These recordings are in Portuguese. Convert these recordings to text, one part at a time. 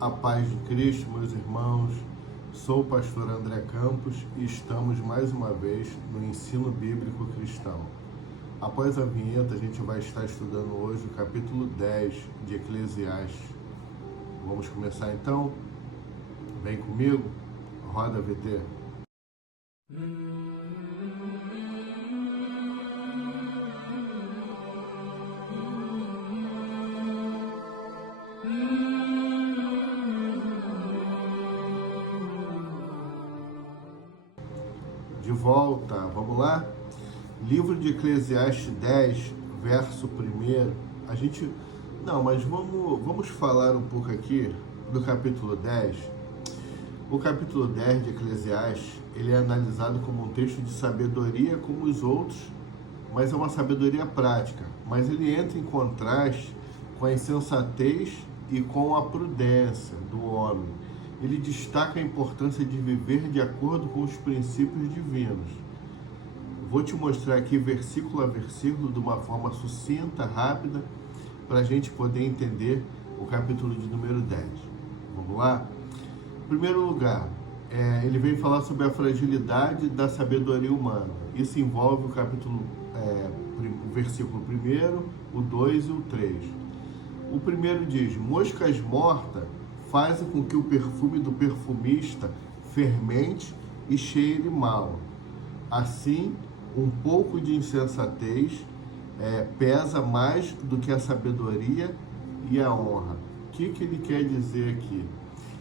A paz de Cristo, meus irmãos. Sou o pastor André Campos e estamos mais uma vez no ensino bíblico cristão. Após a vinheta, a gente vai estar estudando hoje o capítulo 10 de Eclesiastes. Vamos começar então? Vem comigo, roda a VT. De volta, vamos lá? Livro de Eclesiastes 10, verso 1. Vamos falar um pouco aqui do capítulo 10. O capítulo 10 de Eclesiastes, ele é analisado como um texto de sabedoria como os outros, mas é uma sabedoria prática. Mas ele entra em contraste com a insensatez e com a prudência do homem. Ele destaca a importância de viver de acordo com os princípios divinos. Vou te mostrar aqui versículo a versículo de uma forma sucinta, rápida, para a gente poder entender o capítulo de número 10. Vamos lá? Em primeiro lugar, ele vem falar sobre a fragilidade da sabedoria humana. Isso envolve o versículo 1, o 2 e o 3. O primeiro diz: moscas mortas fazem com que o perfume do perfumista fermente e cheire mal. Assim, um pouco de insensatez pesa mais do que a sabedoria e a honra. O que ele quer dizer aqui?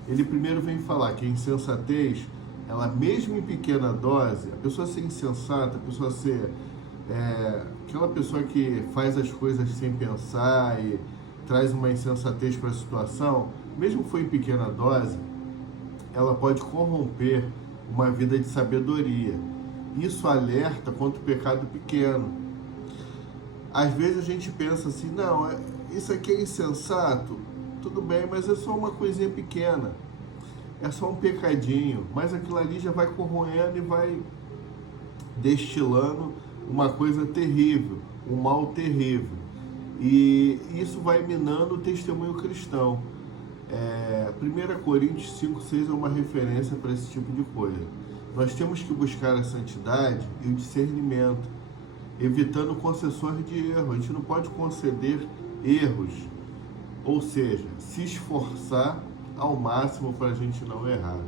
Ele primeiro vem falar que a insensatez, ela mesmo em pequena dose, a pessoa ser insensata, a pessoa ser aquela pessoa que faz as coisas sem pensar e traz uma insensatez para a situação, mesmo que for em pequena dose, ela pode corromper uma vida de sabedoria. Isso alerta contra o pecado pequeno. Às vezes a gente pensa assim, não, isso aqui é insensato, tudo bem, mas é só uma coisinha pequena, é só um pecadinho, mas aquilo ali já vai corroendo e vai destilando uma coisa terrível, um mal terrível. E isso vai minando o testemunho cristão. 1 Coríntios 5,6 é uma referência para esse tipo de coisa. Nós temos que buscar a santidade e o discernimento, evitando concessões de erro. A gente não pode conceder erros, ou seja, se esforçar ao máximo para a gente não errar,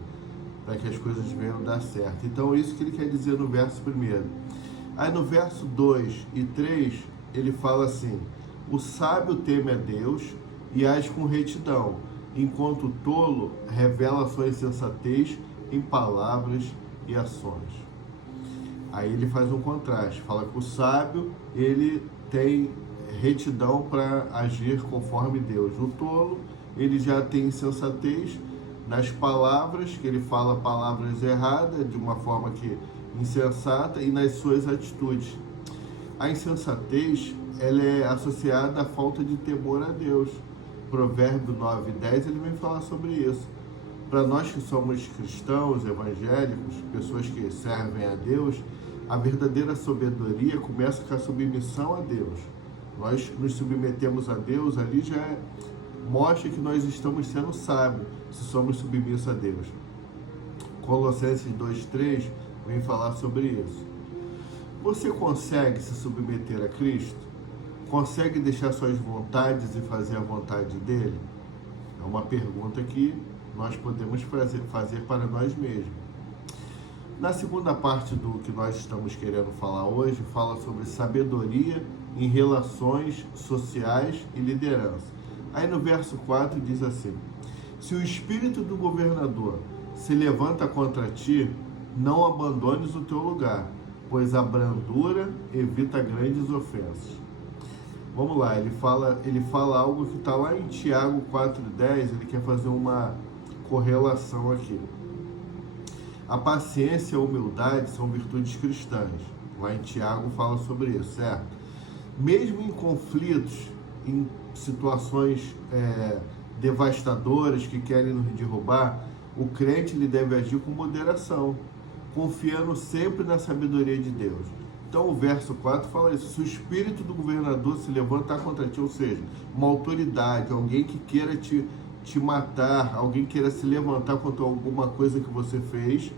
para que as coisas venham dar certo. Então é isso que ele quer dizer no verso 1. Aí no verso 2 e 3, ele fala assim: o sábio teme a Deus e age com retidão, enquanto o tolo revela sua insensatez em palavras e ações. Aí ele faz um contraste, fala que o sábio, ele tem retidão para agir conforme Deus. O tolo, ele já tem insensatez nas palavras, que ele fala palavras erradas, de uma forma que insensata, e nas suas atitudes. A insensatez, ela é associada à falta de temor a Deus. Provérbio 9:10, ele vem falar sobre isso. Para nós que somos cristãos, evangélicos, pessoas que servem a Deus, a verdadeira sabedoria começa com a submissão a Deus. Nós nos submetemos a Deus, ali já mostra que nós estamos sendo sábios, se somos submissos a Deus. Colossenses 2:3 vem falar sobre isso. Você consegue se submeter a Cristo? Consegue deixar suas vontades e fazer a vontade dele? É uma pergunta que nós podemos fazer para nós mesmos. Na segunda parte do que nós estamos querendo falar hoje, fala sobre sabedoria em relações sociais e liderança. Aí no verso 4 diz assim: se o espírito do governador se levanta contra ti, não abandones o teu lugar, pois a brandura evita grandes ofensas. Vamos lá, ele fala algo que está lá em Tiago 4:10, ele quer fazer uma correlação aqui. A paciência e a humildade são virtudes cristãs. Lá em Tiago fala sobre isso, certo? Mesmo em conflitos, em situações devastadoras que querem nos derrubar, o crente ele deve agir com moderação, confiando sempre na sabedoria de Deus. Então o verso 4 fala isso: se o espírito do governador se levantar contra ti, ou seja, uma autoridade, alguém que queira te te matar, alguém queira se levantar contra alguma coisa que você fez,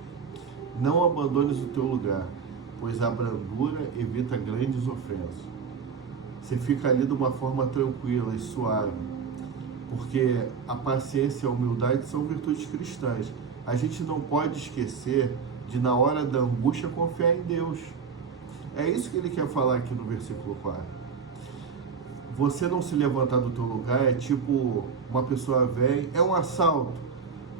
não abandones o teu lugar, pois a brandura evita grandes ofensas. Você fica ali de uma forma tranquila e suave, porque a paciência e a humildade são virtudes cristãs. A gente não pode esquecer de, na hora da angústia, confiar em Deus. É isso que ele quer falar aqui no versículo 4. Você não se levantar do teu lugar é tipo uma pessoa vem, é um assalto,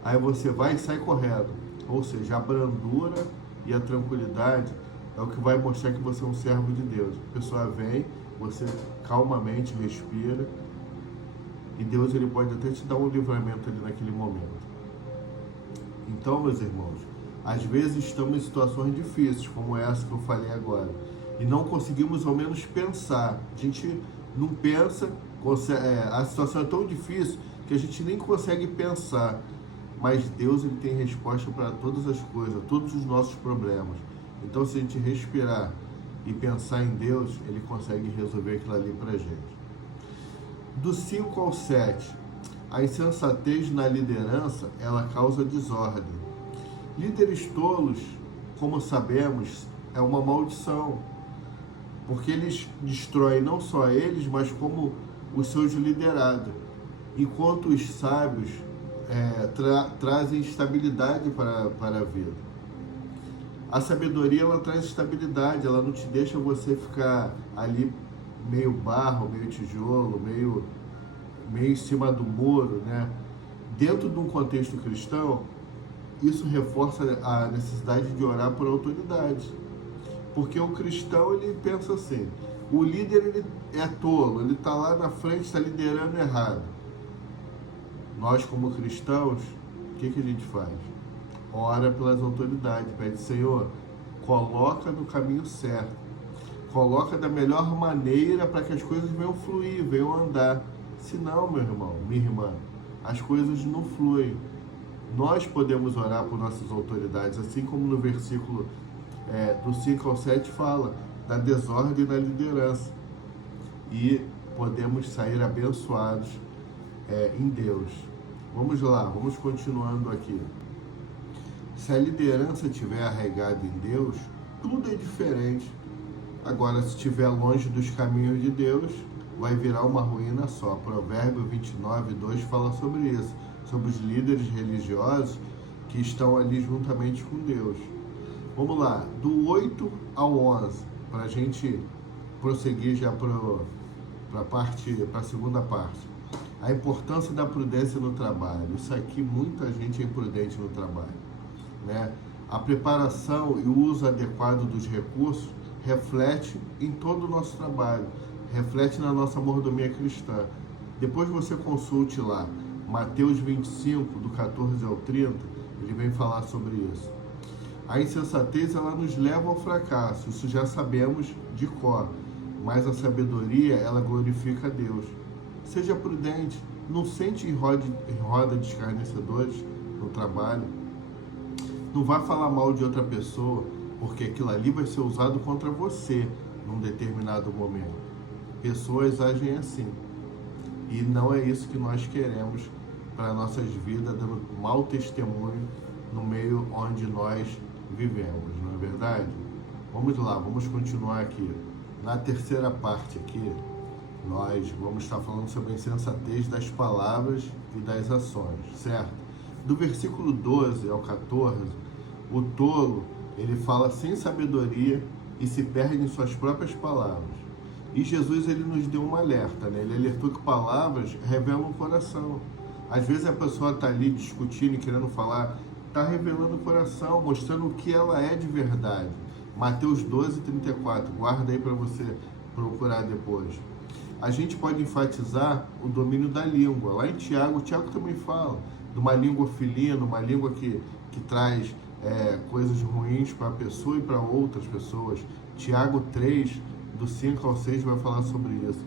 aí você vai e sai correndo. Ou seja, a brandura e a tranquilidade é o que vai mostrar que você é um servo de Deus. A pessoa vem, você calmamente respira, e Deus ele pode até te dar um livramento ali naquele momento. Então, meus irmãos, às vezes estamos em situações difíceis, como essa que eu falei agora, e não conseguimos ao menos pensar. A gente não pensa, a situação é tão difícil que a gente nem consegue pensar. Mas Deus ele tem resposta para todas as coisas, todos os nossos problemas. Então, se a gente respirar e pensar em Deus, ele consegue resolver aquilo ali para a gente. Do 5 ao 7, a insensatez na liderança, ela causa desordem. Líderes tolos, como sabemos, é uma maldição, porque eles destroem não só eles, mas como os seus liderados. Enquanto os sábios trazem estabilidade para a vida. A sabedoria, ela traz estabilidade, ela não te deixa você ficar ali meio barro, meio tijolo, meio em cima do muro, né? Dentro de um contexto cristão, isso reforça a necessidade de orar por autoridade. Porque o cristão, ele pensa assim, o líder ele é tolo, ele está lá na frente, está liderando errado. Nós, como cristãos, o que a gente faz? Ora pelas autoridades, pede, Senhor, coloca no caminho certo, coloca da melhor maneira para que as coisas venham fluir, venham andar. Senão, meu irmão, minha irmã, as coisas não fluem. Nós podemos orar por nossas autoridades, assim como no versículo do 5 ao 7 fala, da desordem na liderança. E podemos sair abençoados em Deus. Vamos lá, vamos continuando aqui. Se a liderança estiver arraigada em Deus, tudo é diferente. Agora, se estiver longe dos caminhos de Deus, vai virar uma ruína só. Provérbio 29:2 fala sobre isso, sobre os líderes religiosos que estão ali juntamente com Deus. Vamos lá, do 8 ao 11, para a gente prosseguir já para a segunda parte. A importância da prudência no trabalho. Isso aqui, muita gente é imprudente no trabalho, né? A preparação e o uso adequado dos recursos reflete em todo o nosso trabalho, reflete na nossa mordomia cristã. Depois você consulte lá, Mateus 25, do 14 ao 30, ele vem falar sobre isso. A insensatez, ela nos leva ao fracasso, isso já sabemos de cor, mas a sabedoria, ela glorifica a Deus. Seja prudente, não sente em roda de escarnecedores no trabalho. Não vá falar mal de outra pessoa, porque aquilo ali vai ser usado contra você num determinado momento. Pessoas agem assim. E não é isso que nós queremos para nossas vidas, dando mau testemunho no meio onde nós vivemos, não é verdade? Vamos lá, vamos continuar aqui. Na terceira parte aqui, nós vamos estar falando sobre a insensatez das palavras e das ações, certo? Do versículo 12 ao 14, o tolo, ele fala sem sabedoria e se perde em suas próprias palavras. E Jesus, ele nos deu um alerta, né? Ele alertou que palavras revelam o coração. Às vezes a pessoa está ali discutindo e querendo falar, está revelando o coração, mostrando o que ela é de verdade. Mateus 12:34, guarda aí para você procurar depois. A gente pode enfatizar o domínio da língua. Lá em Tiago, o Tiago também fala de uma língua felina, uma língua que traz coisas ruins para a pessoa e para outras pessoas. Tiago 3, do 5 ao 6, vai falar sobre isso.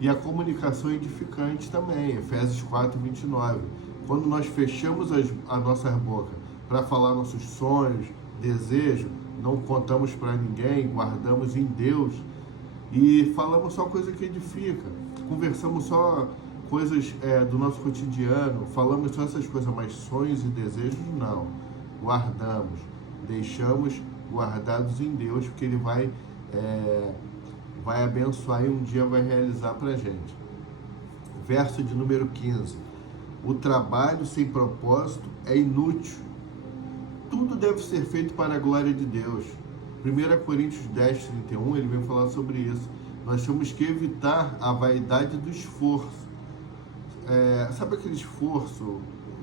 E a comunicação edificante também, Efésios 4:29. Quando nós fechamos a nossa boca para falar nossos sonhos, desejos, não contamos para ninguém, guardamos em Deus, e falamos só coisa que edifica, conversamos só coisas do nosso cotidiano, falamos só essas coisas, mas sonhos e desejos não. Guardamos, deixamos guardados em Deus, porque Ele vai abençoar e um dia vai realizar para a gente. Verso de número 15. O trabalho sem propósito é inútil. Tudo deve ser feito para a glória de Deus. 1 Coríntios 10, 31, ele vem falar sobre isso. Nós temos que evitar a vaidade do esforço. Sabe aquele esforço?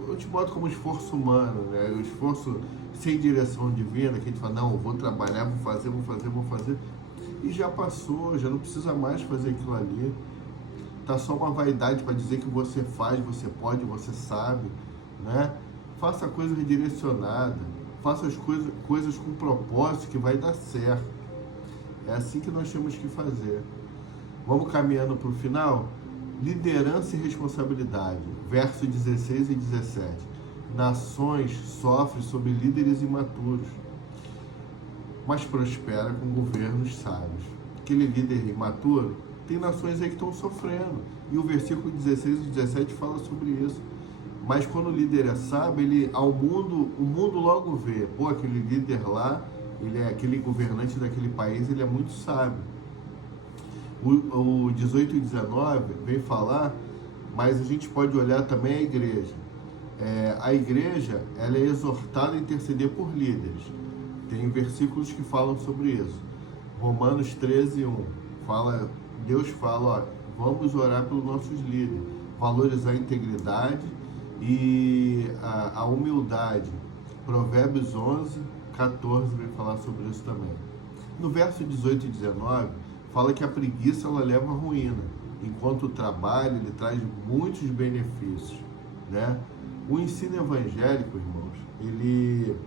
Eu te boto como esforço humano, né? O esforço sem direção divina, que a gente fala, não, eu vou trabalhar, vou fazer. E já passou, já não precisa mais fazer aquilo ali. Tá só uma vaidade para dizer que você faz, você pode, você sabe, né? Faça a coisa redirecionada, faça as coisas com propósito que vai dar certo. É assim que nós temos que fazer. Vamos caminhando para o final? Liderança e responsabilidade, versos 16 e 17. Nações sofrem sob líderes imaturos, mas prospera com governos sábios. Aquele líder imaturo, tem nações aí que estão sofrendo. E o versículo 16 e 17 fala sobre isso. Mas quando o líder é sábio, o mundo logo vê, pô, aquele líder lá, aquele governante daquele país, ele é muito sábio. O 18 e 19 vem falar, mas a gente pode olhar também a igreja. A igreja, ela é exortada a interceder por líderes. Tem versículos que falam sobre isso. Romanos 13, 1, Deus fala, vamos orar pelos nossos líderes, valorizar a integridade e a humildade. Provérbios 11, 14 vem falar sobre isso também. No verso 18 e 19, fala que a preguiça ela leva à ruína, enquanto o trabalho ele traz muitos benefícios, né? O ensino evangélico, irmãos, ele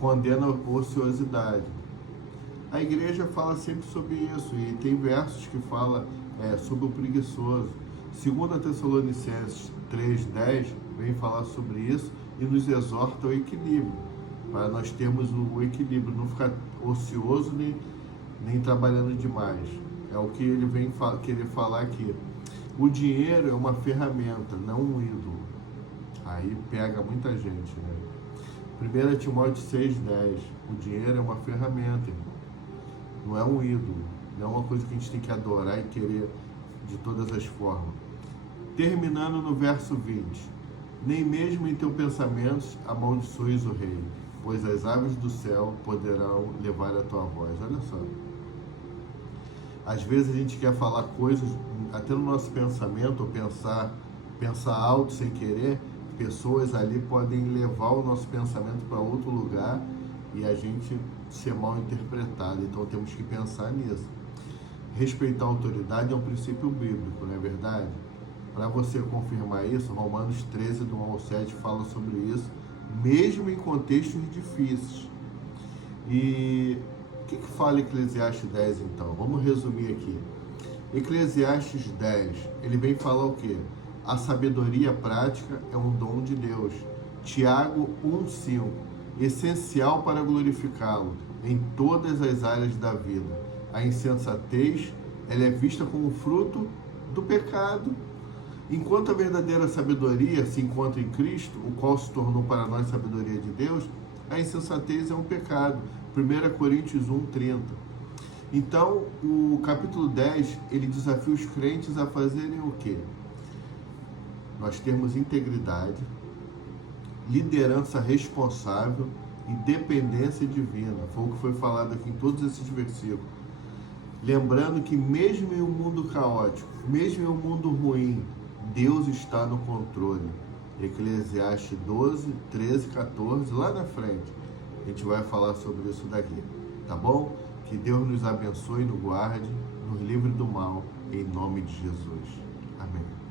condena a ociosidade. A igreja fala sempre sobre isso, e tem versos que falam sobre o preguiçoso. 2 Tessalonicenses 3,10 vem falar sobre isso e nos exorta ao equilíbrio, para nós termos o equilíbrio, não ficar ocioso nem trabalhando demais. É o que ele vem querer falar aqui. O dinheiro é uma ferramenta, não um ídolo. Aí pega muita gente, né? 1 Timóteo 6,10. O dinheiro é uma ferramenta, irmão. Não é um ídolo, não é uma coisa que a gente tem que adorar e querer de todas as formas. Terminando no verso 20. Nem mesmo em teus pensamentos amaldiçoes o rei, pois as aves do céu poderão levar a tua voz. Olha só. Às vezes a gente quer falar coisas, até no nosso pensamento, ou pensar alto sem querer, pessoas ali podem levar o nosso pensamento para outro lugar e a gente ser mal interpretado. Então temos que pensar nisso. Respeitar a autoridade é um princípio bíblico, não é verdade? Para você confirmar isso, Romanos 13, do 1 ao 7, fala sobre isso, mesmo em contextos difíceis. E o que fala Eclesiastes 10, então? Vamos resumir aqui. Eclesiastes 10, ele vem falar o quê? A sabedoria prática é um dom de Deus. Tiago 1,5, essencial para glorificá-lo em todas as áreas da vida. A insensatez, ela é vista como fruto do pecado. Enquanto a verdadeira sabedoria se encontra em Cristo, o qual se tornou para nós sabedoria de Deus, a insensatez é um pecado. 1 Coríntios 1,30. Então, o capítulo 10, ele desafia os crentes a fazerem o quê? Nós temos integridade, liderança responsável e dependência divina. Foi o que foi falado aqui em todos esses versículos. Lembrando que mesmo em um mundo caótico, mesmo em um mundo ruim, Deus está no controle. Eclesiastes 12, 13, 14, lá na frente, a gente vai falar sobre isso daqui, tá bom? Que Deus nos abençoe, nos guarde, nos livre do mal, em nome de Jesus. Amém.